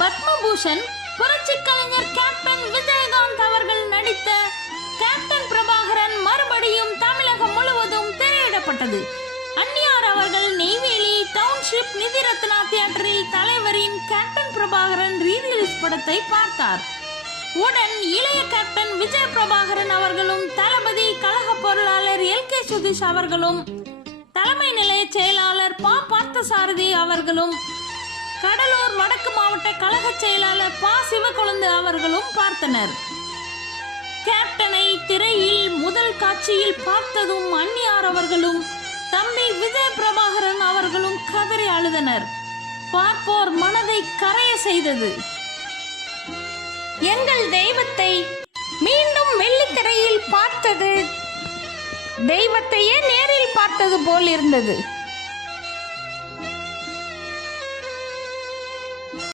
பத்மபூஷன் புரட்சி கலைஞர் கேப்டன் விஜயகாந்த் அவர்கள் நடித்த கேப்டன் பிரபாகரன் மறுபடியும் தமிழகம் முழுவதும் திரையிடப்பட்டது. அந்நியார் அவர்கள் நெய்வேலி டவுன்ஷிப் நிதிரத்னா தியேட்டரில் தலைவரின் கேப்டன் பிரபாகரன் ரீரிலீஸ் படத்தை பார்த்தார். உடன் இளைய கேப்டன் விஜய் பிரபாகரன் அவர்களும் தளபதி கழக பொருளாளர் எல்.கே. சுதீஷ் அவர்களும் தலைமை நிலைய செயலாளர் ப. பார்த்தசாரதி அவர்களும் கடலூர் வடக்கு மாவட்ட கழக செயலாளர் ப. சிவக்கொழுந்து அவர்களும் பார்த்தனர். கேப்டனை திரையில் முதல் காட்சியில் பார்த்ததும் அந்நியார் அவர்களும் தம்பி விஜய் பிரபாகரன் அவர்களும் கதறி அழுதனர். பார்ப்போர் மனதை கரைய செய்தது. எங்கள் தெய்வத்தை மீண்டும் வெள்ளித்திரையில் பார்த்தது தெய்வத்தையே நேரில் பார்த்தது போல் இருந்தது.